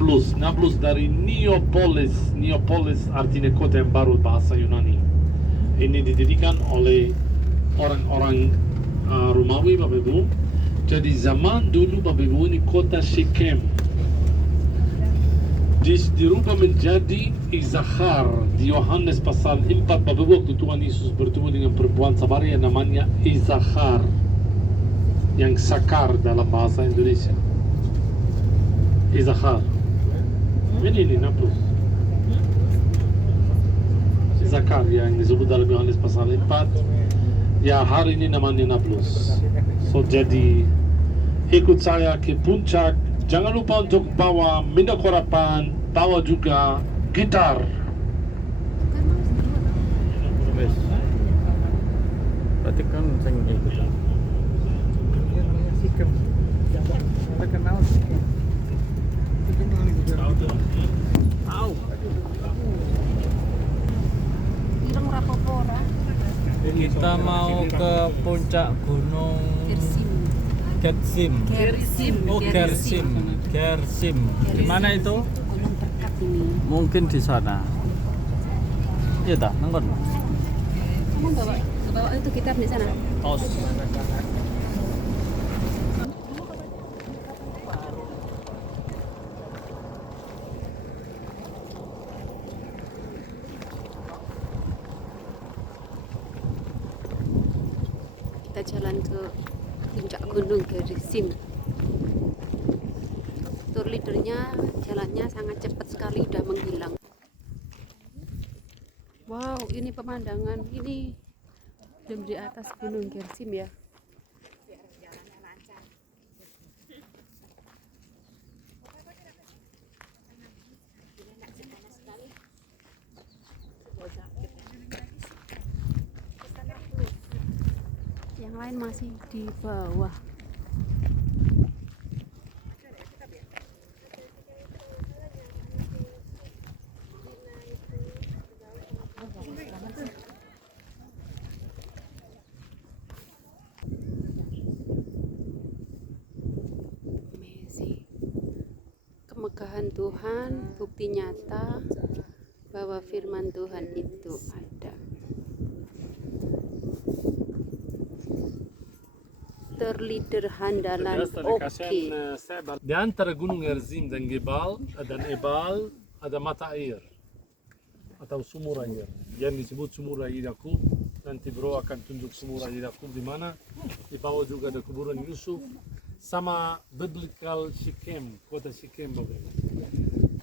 Nablus. Nablus dari Neapolis. Neapolis artinya kota yang baru bahasa Yunani. Ini didirikan oleh orang-orang Romawi, Bapak Ibu. Jadi zaman dulu Bapak Ibu ini kota Shechem dirubah menjadi Izakhar di Yohanes pasal 4. Bapak Ibu, waktu Tuhan Yesus bertemu dengan perempuan Samaria namanya Izakhar, yang sakar dalam bahasa Indonesia. Izakhar ini Nablus. Izakhar yang disebut dalam Yohanes pasal 4. Ya, hari ini namanya Nablus. So jadi ikut saya ke puncak. Jangan lupa untuk bawa minyak korapan, bawa juga gitar. Berarti kan saya ikut. Sikem. Terkenal Sikem. Tahu. Ireng rapopo ora? Kita mau ke puncak gunung Gersim. Gersim. Oh, Gersim. Gersim. Di mana itu? Gunung Berkat ini. Mungkin di sana. Iya dah, nangkon. Kamu bawa itu gitar di sana. Tos. Kita jalan ke puncak gunung Gersim. Tour leadernya jalannya sangat cepat sekali, udah menghilang. Wow, ini pemandangan ini belum di atas gunung Gersim ya. Yang lain masih di bawah. Amazing. Kemegahan Tuhan, bukti nyata bahwa firman Tuhan itu ada. Terleader handalan oke. Di antara gunung Gerizim dan Gebal ada Ebal, ada mata air atau sumur air yang disebut sumur air Yakub. Nanti bro akan tunjuk sumur air Yakub di mana. Di bawah juga ada kuburan Yusuf sama biblical Shechem, kota Shechem.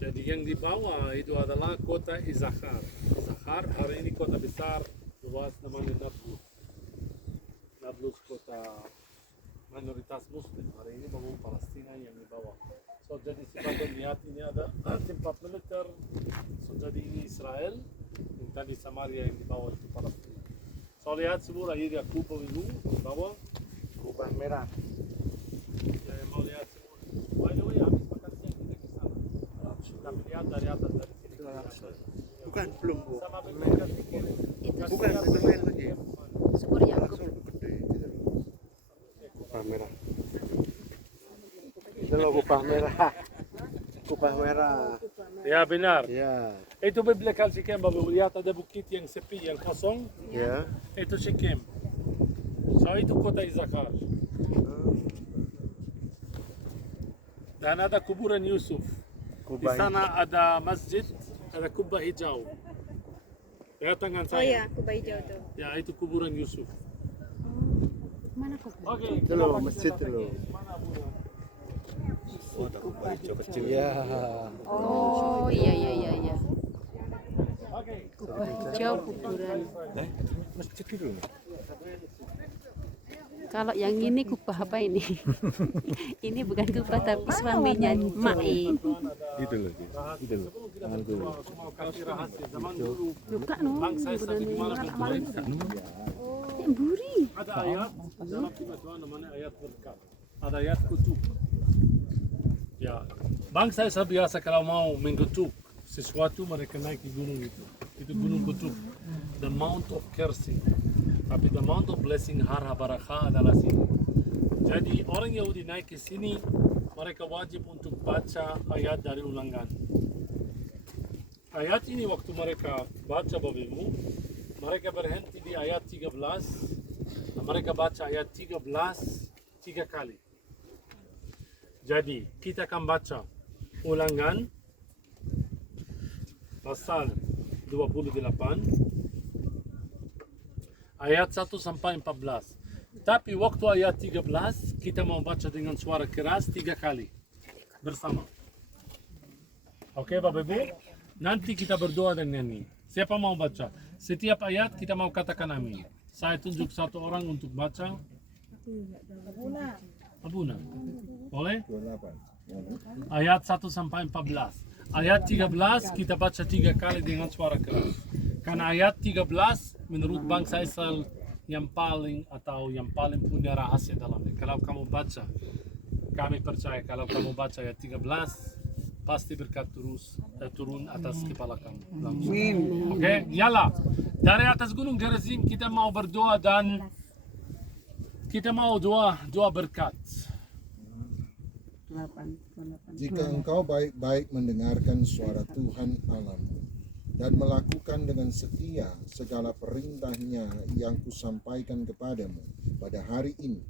Jadi yang di bawah itu adalah kota Izakhar. Izakhar hari ini kota besar, luas, namanya Nablus. Nablus kota mayoritas Muslim. Hari ini bangun Palestina yang di bawah. So jadi sebagian lihat ini ada tempat militer. So jadi ini Israel. Dan tadi Samaria yang di bawah itu Palestina. So lihat semua air Yakub itu di bawah. Kubah merah. Saya mau lihat semua. By the way, habis makan siang kita ke sana. Kami lihat dari atas dari sini. Bukan, belum bu. Sama biblical Shechem. Itu Bukan, itu lain lagi. sumur Yakub. Langsung gede. Kubah merah. Itu loh kubah merah. Kubah merah. Ya benar. Ya. Itu biblical Shechem. Bapak lihat ada bukit yang sepi, yang kosong. Ya. Itu Shechem. So itu kota Izakhar. Dan ada kuburan Yusuf. Di Kubah sana ada masjid, ada kubah hijau. Lihat tangan saya. Oh ya, kubah hijau tuh. Ya itu kuburan Yusuf. Mana kubah? Oke. itu loh, masjid itu loh. Oh, ada kubah hijau kecil. Ya. Oh iya iya iya iya. Oke. Kubah hijau kuburan. Masjid itu. Kalau yang ini kubah apa ini? Ini bukan kubah tapi suaminya Mae. Itu loh, itu loh. Tangan gue. Aku mau kasih rahasia zaman dulu. Luka no. Bangsa Israel di mana berdoa. Yang buri. Ada ayat dalam firman Tuhan namanya ayat berkat. Ada ayat kutuk. Ya, bangsa Israel biasa kalau mau mengkutuk sesuatu mereka naik di gunung itu. Itu gunung kutuk. The Mount of Cursing. Tapi the Mount of Blessing, Har HaBarakah adalah sini. Jadi orang Yahudi naik ke sini mereka wajib untuk baca ayat dari ulangan. Ayat ini waktu mereka baca Bapak Ibu, mereka berhenti di ayat 13. Mereka baca ayat 13 3 kali. Jadi kita akan baca ulangan pasal 28 ayat 1 sampai 14. Tapi waktu ayat 13 kita mau baca dengan suara keras 3 kali bersama. Oke Bapak Ibu? Nanti kita berdoa dan nyanyi. Siapa mau baca? Setiap ayat kita mau katakan amin. Saya tunjuk satu orang untuk baca. Abuna. Boleh? 28. Ayat 1 sampai 14. Ayat 13 kita baca 3 kali dengan suara keras. Karena ayat 13 menurut bangsa Israel yang paling punya rahasia dalamnya. Kalau kamu baca, kami percaya kalau kamu baca ayat 13 pasti berkat turun atas kepala kamu. Oke, yalla. Dari atas Gunung Gerizim kita mau berdoa dan kita mau doa berkat. Jika engkau baik-baik mendengarkan suara Tuhan Allahmu dan melakukan dengan setia segala perintahnya yang kusampaikan kepadamu pada hari ini,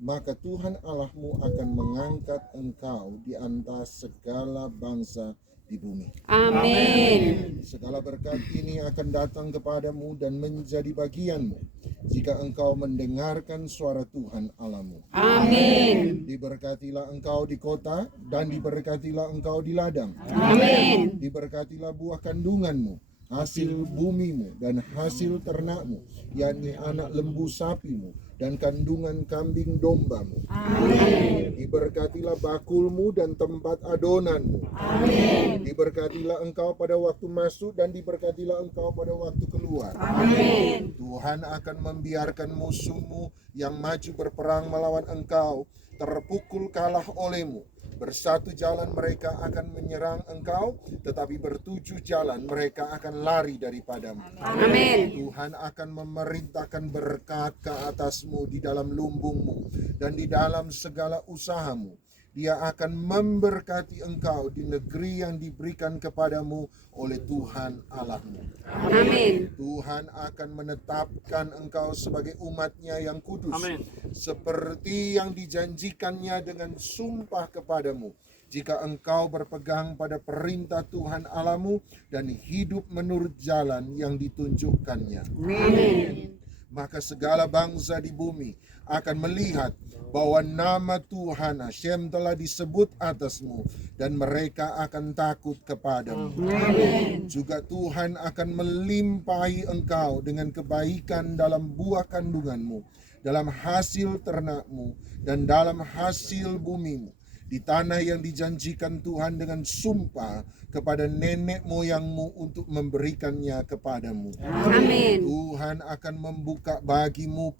maka Tuhan Allahmu akan mengangkat engkau di antara segala bangsa di bumi. Amin. Segala berkat ini akan datang kepadamu dan menjadi bagianmu jika engkau mendengarkan suara Tuhan Allahmu. Amin. Diberkatilah engkau di kota dan diberkatilah engkau di ladang. Amin. Diberkatilah buah kandunganmu, hasil bumimu dan hasil ternakmu, yakni anak lembu sapimu dan kandungan kambing dombamu. Amin. Diberkatilah bakulmu dan tempat adonanmu. Amin. Diberkatilah engkau pada waktu masuk dan diberkatilah engkau pada waktu keluar. Amin. Tuhan akan membiarkan musuhmu yang maju berperang melawan engkau terpukul kalah olehmu. Bersatu jalan mereka akan menyerang engkau, tetapi bertujuh jalan mereka akan lari daripadamu. Amin. Tuhan akan memerintahkan berkat ke atasmu di dalam lumbungmu dan di dalam segala usahamu. Dia akan memberkati engkau di negeri yang diberikan kepadamu oleh Tuhan Allahmu. Amin. Tuhan akan menetapkan engkau sebagai umatnya yang kudus. Amin. Seperti yang dijanjikannya dengan sumpah kepadamu. Jika engkau berpegang pada perintah Tuhan Allahmu dan hidup menurut jalan yang ditunjukkannya. Amin. Maka segala bangsa di bumi akan melihat bahwa nama Tuhan Hashem telah disebut atasmu dan mereka akan takut kepadamu. Amin. Juga Tuhan akan melimpahi engkau dengan kebaikan dalam buah kandunganmu, dalam hasil ternakmu, dan dalam hasil bumimu, di tanah yang dijanjikan Tuhan dengan sumpah kepada nenek moyangmu untuk memberikannya kepadamu. Amin. Tuhan akan membuka bagimu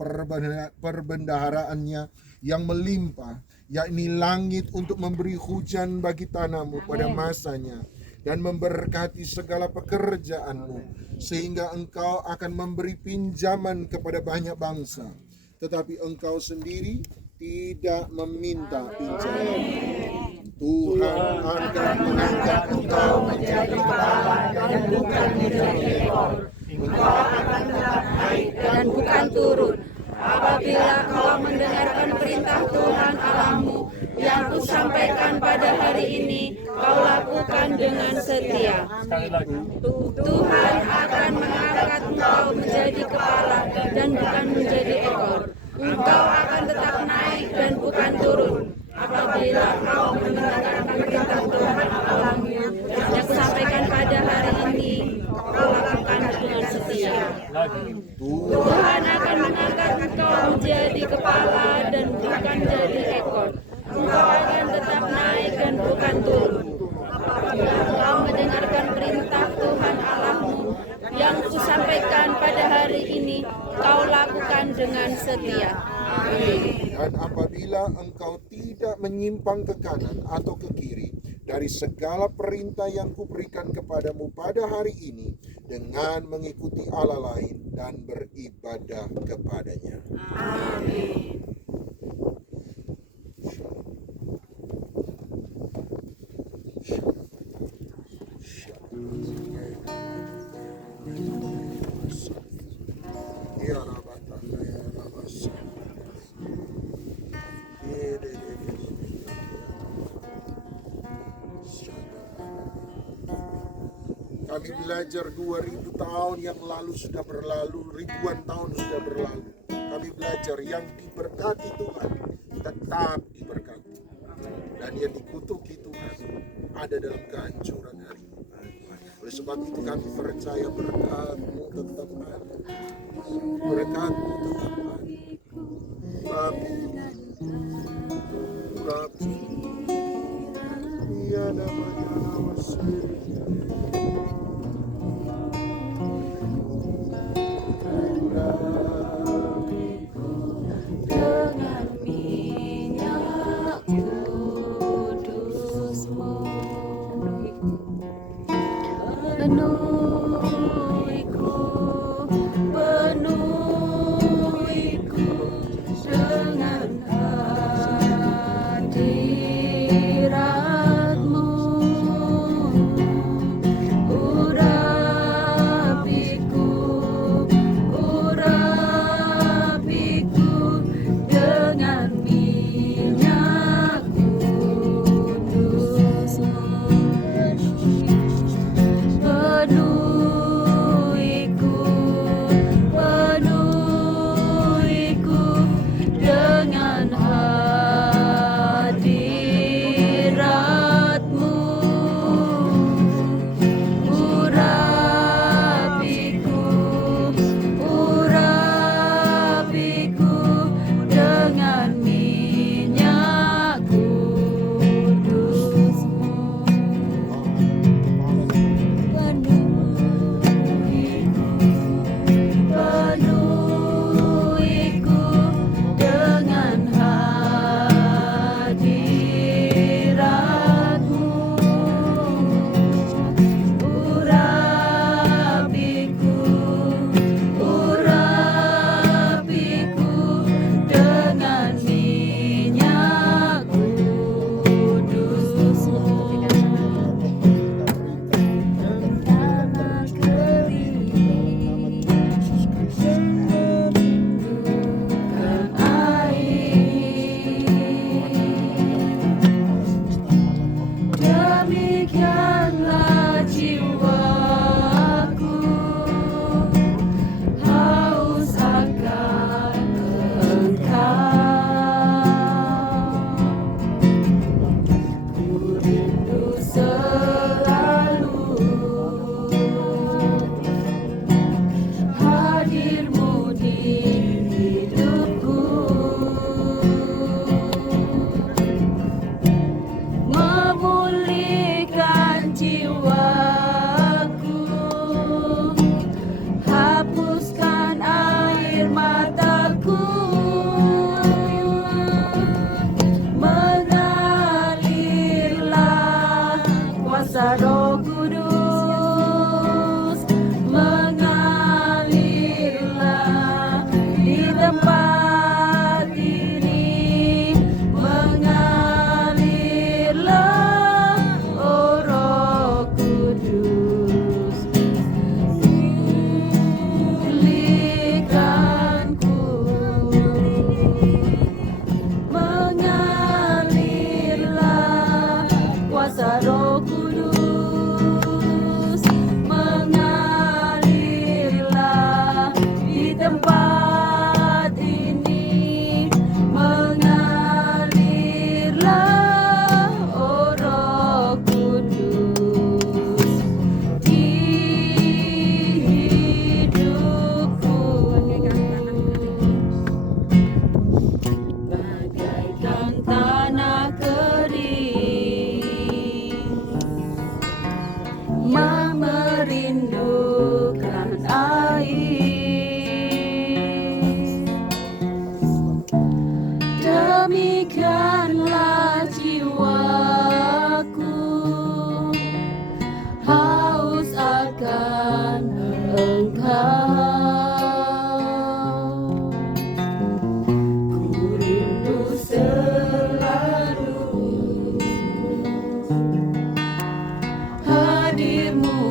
perbendaharaannya yang melimpah, yakni langit untuk memberi hujan bagi tanahmu pada masanya, dan memberkati segala pekerjaanmu, sehingga engkau akan memberi pinjaman kepada banyak bangsa, tetapi engkau sendiri tidak meminta pinjaman. Tuhan akan mengangkat engkau menjadi kepala dan bukan menjadi ekor. Engkau akan tetap naik Dan bukan turun. Apabila kau mendengarkan perintah Tuhan Allahmu yang kusampaikan pada hari ini, kau lakukan dengan setia. Sekali lagi. Tuhan akan mengangkat engkau menjadi kepala dan bukan menjadi ekor. Engkau akan tetap naik dan bukan turun. Apabila kau mendengarkan perintah Tuhan Allahmu yang kusampaikan pada hari ini, kau lakukan dengan setia. Lagi. Tuhan akan mengangkat engkau menjadi kepala dan bukan jadi ekor. Engkau akan tetap naik dan bukan turun. Apabila engkau mendengarkan perintah Tuhan Allahmu yang kusampaikan pada hari ini, kau lakukan dengan setia. Amin. Dan apabila engkau tidak menyimpang ke kanan atau ke kiri dari segala perintah yang kuberikan kepadamu pada hari ini dengan mengikuti Allah lain dan beribadah kepadanya. Amin. Kami belajar 2000 tahun yang lalu sudah berlalu, ribuan tahun sudah berlalu. Kami belajar yang diberkati Tuhan tetap diberkati. Dan yang dikutuki Tuhan ada dalam kehancuran hari ini. Oleh sebab itu kami percaya berkat-Mu tetap ada. Berkat-Mu tetap ada. Rabi, Rabi, ya namanya nama sendiri. Dengan minyak kudus-Mu penuhiku, penuhiku dengan hadirat-Mu. Urapiku, urapiku dengan minyak kudus-Mu. Penuhiku, penuhiku dengan hadirat-Mu. Urapiku, urapiku dengan minyak kudus-Mu. Penuhiku dengan hadirat-Mu. Urapiku, urapiku dengan minyak kudus-Mu. Tanah kering bukan air, demikianlah jiwaku haus akan Engkau. Ku rindu selalu hadir-Mu di hidupku, memulihkan jiwaku, hapuskan air mataku, mengalirlah kuasa Roh Kudus, mengalirlah di tempat ini, mengalirlah, oh Roh Kudus, pulihkanku, mengalirlah kuasa Roh Kudus, mengalirlah di tempat ini, mengalirlah, oh Roh Kudus, di hidupku. Bagaikan tanah kering, merindukan air, demikianlah jiwaku haus akan Engkau. Ku rindu selalu hadir-Mu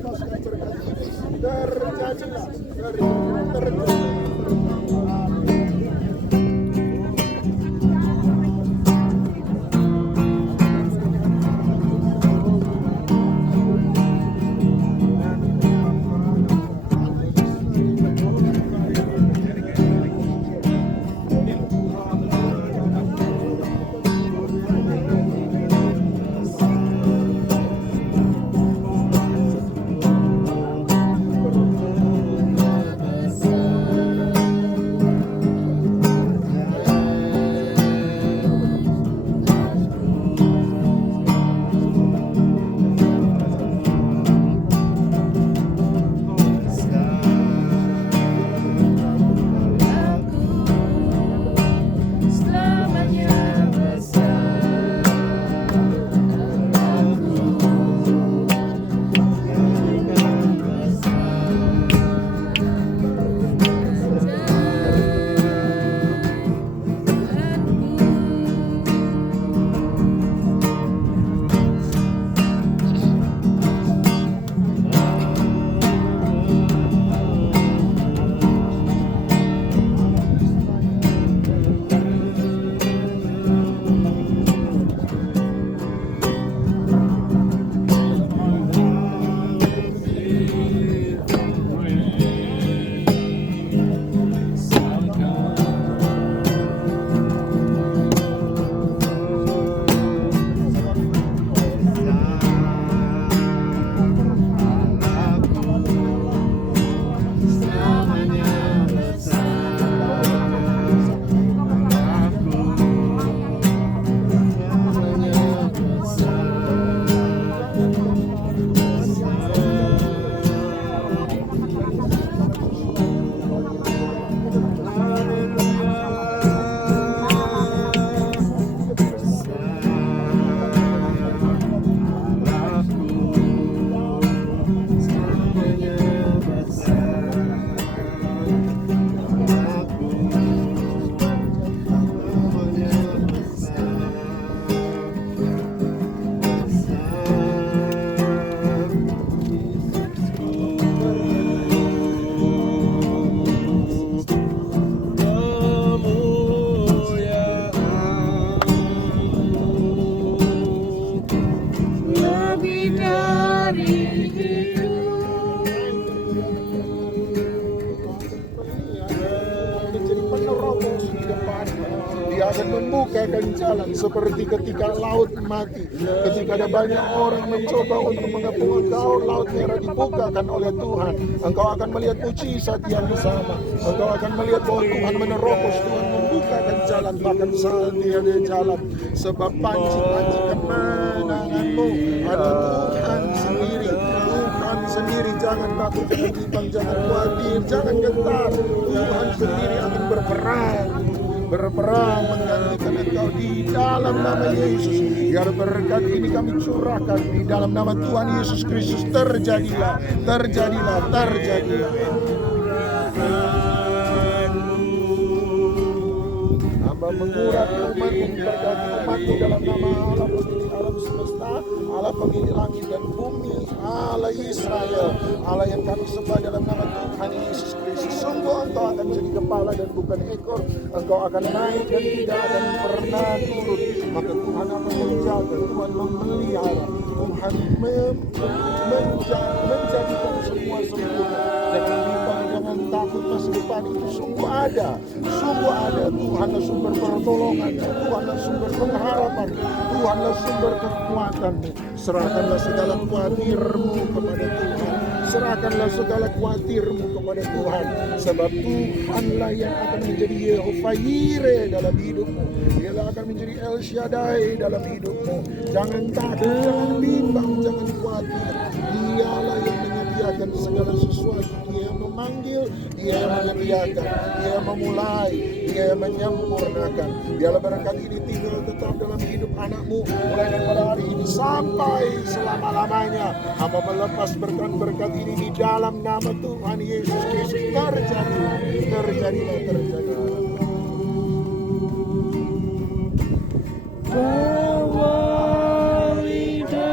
lepaskan berkat ini. Terjadilah, terjadilah. akan membukakan jalan seperti ketika laut mati. Ketika ada banyak orang mencoba untuk mengepung engkau, laut merah dibukakan oleh Tuhan. Engkau akan melihat mujizat yang sama. Engkau akan melihat bahwa Tuhan menerobos, Tuhan membukakan jalan bahkan saat tiada jalan. Sebab panci-panci kemenanganmu ada Tuhan sendiri. Tuhan sendiri, jangan takut, jangan bimbang, jangan khawatir, jangan gentar. Tuhan sendiri akan berperang menggantikan engkau di dalam nama Yesus. Biar berkat ini kami curahkan di dalam nama Tuhan Yesus Kristus. Terjadilah. Hamba mengurapi umatmu, memberkati umatmu dalam nama Allah pemilik alam semesta, Allah pemilik langit dan bumi, Allah Israel, Allah yang kami sembah dalam nama Tuhan Yesus Kristus. Sungguh engkau akan jadi kepala dan bukan ekor. Engkau akan naik dan tidak akan pernah turun. Maka Tuhan akan menjaga, Tuhan memelihara, Tuhan menjadikan semua sempurna. Jangan bimbang, jangan takut, masa depan itu sungguh ada. Tuhanlah sumber pertolongan, Tuhanlah sumber pengharapan, Tuhanlah sumber kekuatan. Serahkanlah segala khawatirmu kepada Tuhan. Serahkanlah segala khawatirmu kepada Tuhan. Sebab Tuhanlah yang akan menjadi Yehova Yireh dalam hidupmu. Dialah akan menjadi El Shaddai dalam hidupmu. Jangan takut, jangan bimbang, jangan khawatir. Dialah yang menyediakan segala sesuatu. Dia yang memanggil, Dia yang menyediakan, Dia yang memulai, Dia yang menyempurnakan. Dialah berkat ini tinggal tetap dalam hidup anakmu mulai daripada hari ini sampai selama-lamanya. Hamba melepas berkat-berkat ini di dalam nama Tuhan Yesus Kristus. Terjadilah. Bawa lidahku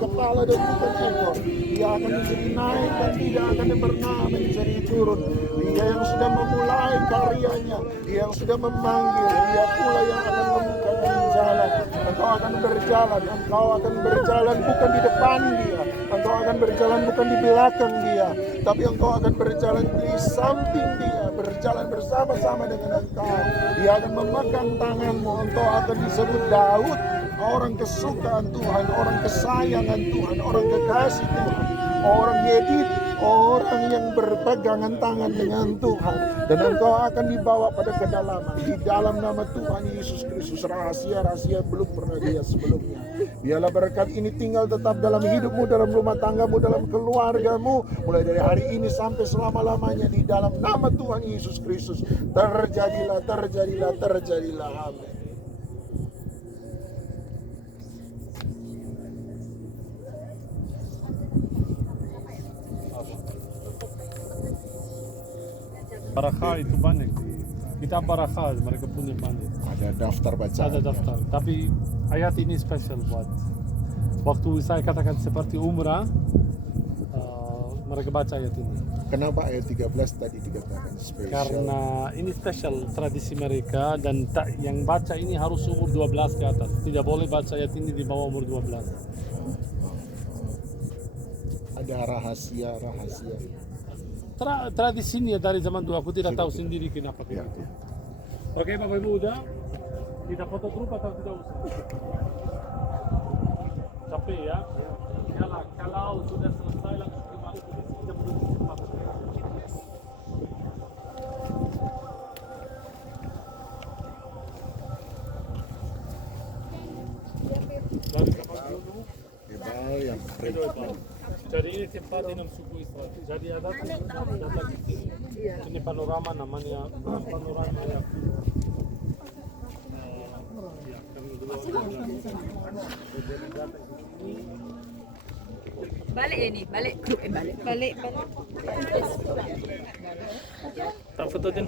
kepala dan bukan ekor. Dia akan menjadi naik dan tidak akan pernah menjadi turun. Dia yang sudah memulai karyanya, dia yang sudah memanggil, dia pula yang akan membukakan jalan. Engkau akan berjalan bukan di depan dia, engkau akan berjalan bukan di belakang dia, tapi engkau akan berjalan di samping dia, berjalan bersama-sama dengan engkau. Dia akan memegang tanganmu, engkau akan disebut Daud, orang kesukaan Tuhan, orang kesayangan Tuhan, orang kekasih Tuhan, orang Yedid, orang yang berpegangan tangan dengan Tuhan. Dan engkau akan dibawa pada kedalaman di dalam nama Tuhan Yesus Kristus. Rahasia-rahasia belum pernah dia sebelumnya. Biarlah berkat ini tinggal tetap dalam hidupmu, dalam rumah tanggamu, dalam keluargamu, mulai dari hari ini sampai selama-lamanya di dalam nama Tuhan Yesus Kristus. Terjadilah, terjadilah, terjadilah. Amin. Barakah itu banyak. Kitab Barakah mereka punya banyak. Ada daftar bacaan. Ada daftar. Tapi ayat ini spesial buat waktu saya katakan seperti umrah, mereka baca ayat ini. Kenapa ayat 13 tadi dikatakan spesial? Karena ini spesial tradisi mereka dan yang baca ini harus umur 12 ke atas. Tidak boleh baca ayat ini di bawah umur 12. Ada rahasia-rahasia. Tradisinya dari zaman dulu, aku tidak tahu sendiri kenapa Ya, begitu. ya. Oke Bapak Ibu udah? Kita foto grup atau tidak usah? Capek ya? Yalah, kalau sudah selesai langsung kembali ke sini, kita berdua cepat. Dari kapal dulu. Gebal yang Jadi ini tempat enam suku Israel. Jadi ada data kecil. Ini panorama namanya panorama yang Balik ini, balik grup balik. Balik. tak foto din.